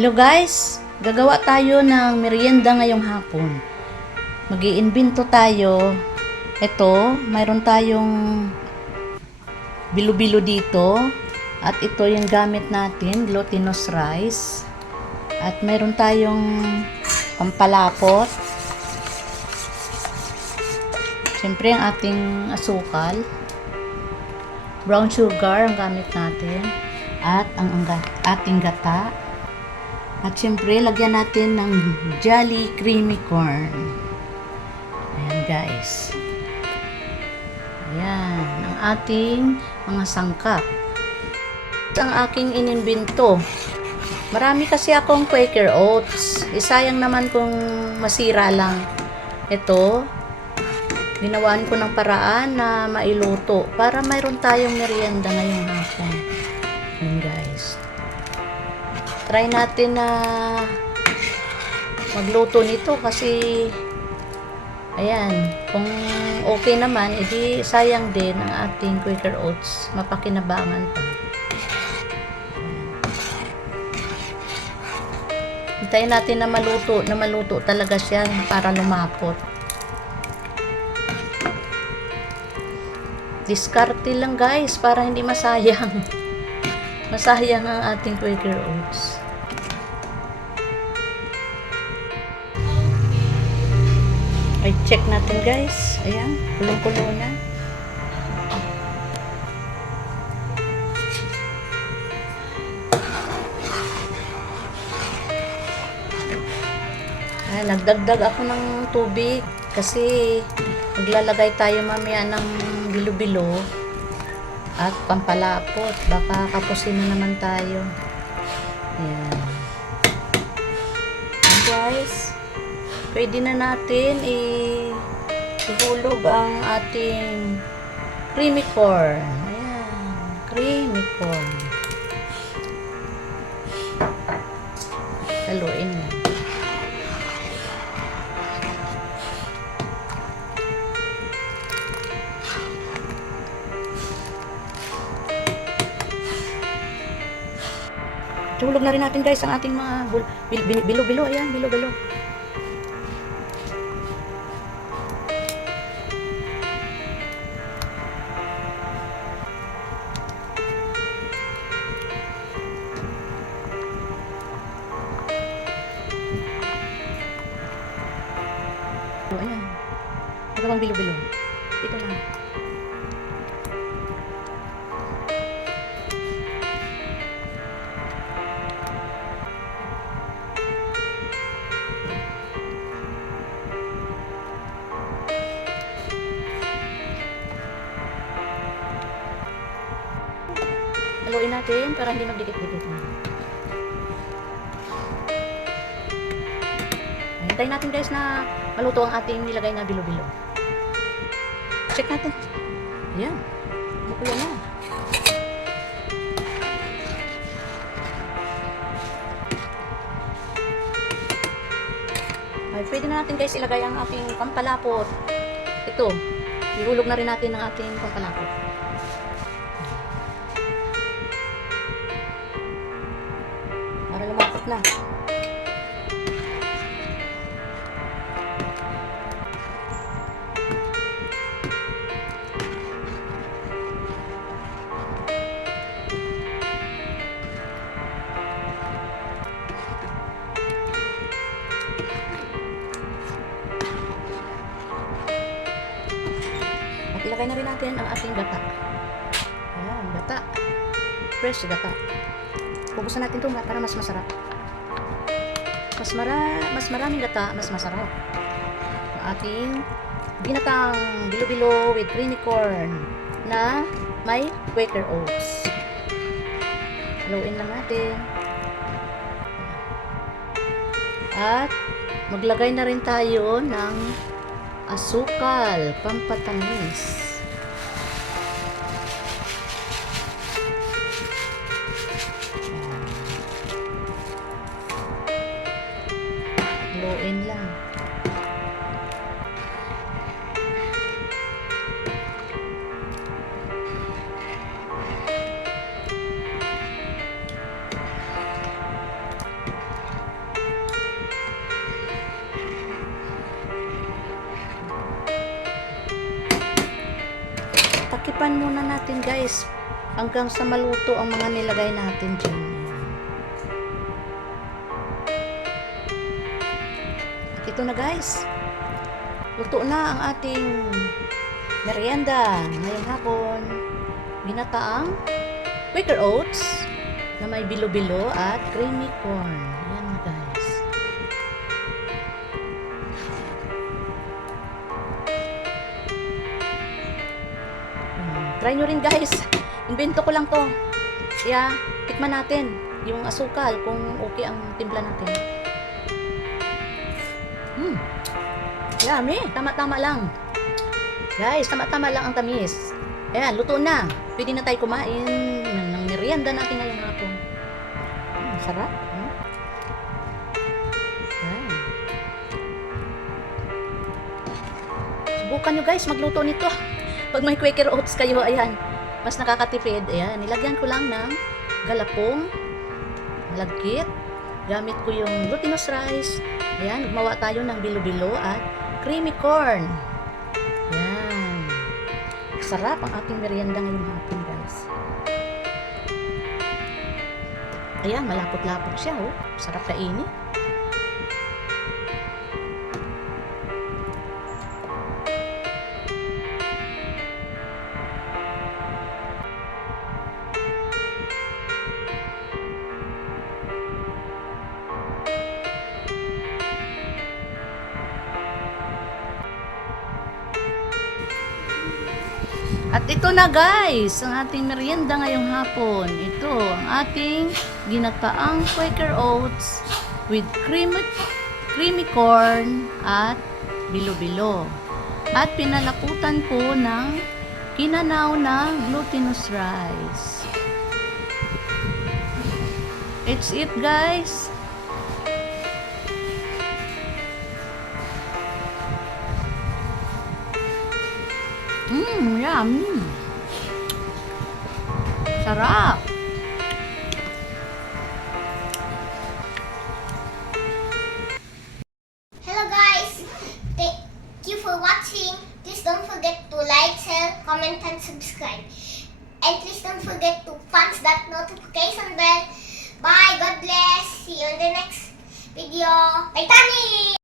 Hello guys! Gagawa tayo ng merienda ngayong hapon. Mag-iimbento tayo. Ito, mayroon tayong bilo-bilo dito. At ito yung gamit natin, glutinous rice. At mayroon tayong pampalapot. Siyempre ang ating asukal. Brown sugar ang gamit natin. At ang ating gata. At syempre, lagyan natin ng Jolly Creamy Corn. Ayan guys. Ayan, ang ating mga sangkap. Ang aking inimbento. Marami kasi akong Quaker Oats. Isayang naman kung masira lang. Ito, ginawaan ko ng paraan na mailuto para mayroon tayong merienda ngayong hapon. Ayan guys. Try natin na magluto nito kasi ayan, kung okay naman, edi sayang din ang ating Quaker Oats, mapakinabangan pa. Hintayin natin na maluto talaga siya para lumapot. Diskarte lang guys para hindi masayang. Masayang ang ating Quaker Oats. Ay, check natin guys. Ayan, kulong-kulo na. Ay, nagdagdag ako ng tubig kasi maglalagay tayo mamaya ng bilo-bilo at pampalapot. Baka kapusin na naman tayo. Ayan. Ayan guys. Pwede na natin ihulog ang ating creamy corn. Ayan. Creamy corn. Haluin na. Hulog na rin natin guys ang ating mga bilo-bilo. Ayan, bilo-bilo. Ayan. Nagawang bilo-bilo. Ito lang. Haluin natin para hindi magdikit-dikit. Hintayin natin guys na maluto ang ating nilagay na bilo-bilo. Check natin. Ayan. Makulo na. Ay, pwede na natin guys ilagay ang ating pampalapot. Ito. Ihulog na rin natin ang ating pampalapot. Para lumapot na. At ilagay na rin natin ang ating gata. Ayan, gata. Fresh gata. Pupusan natin ito para mas masarap. Mas maraming gata, mas masarap. Ang ating binatang bilo-bilo with creamy corn na may Quaker Oats. Haluin lang natin. At maglagay na rin tayo ng asukal, pampatamis. Haluin lang. Tatakipan muna natin guys hanggang sa maluto ang mga nilagay natin dyan. At ito na guys. Luto na ang ating merienda ngayong hapon. Ginataang Quaker Oats na may bilo-bilo at creamy corn. Ayan na guys. Try nyo rin guys. Invento ko lang to. Kaya tikman natin yung asukal kung okay ang timpla natin. Yummy. Tama-tama lang. Guys, tama-tama lang ang tamis. Ayan, luto na. Pwede na tayo kumain ng merienda natin ngayong hapon. Sarap. Ayan. Subukan nyo guys, magluto nito. Pag may Quaker Oats kayo, ayan, mas nakakatipid. Ayan, nilagyan ko lang ng galapong, malagkit. Gamit ko yung glutinous rice. Ayan, gumawa tayo ng bilo-bilo at creamy corn. Ayan. Sarap ang ating merienda ngayong hapon, guys. Ayan, malapot-lapot siya, oh. Sarap kainin. At ito na guys, ang ating merienda ngayong hapon. Ito, ang ating ginataang Quaker Oats with creamy corn at bilo-bilo. At pinalaputan ko ng kinanaw na glutinous rice. It's it guys. Yummy. Sarap. Hello guys, thank you for watching. Please don't forget to like, share, comment and subscribe. And please don't forget to punch that notification bell. Bye, God bless. See you in the next video. Titanic!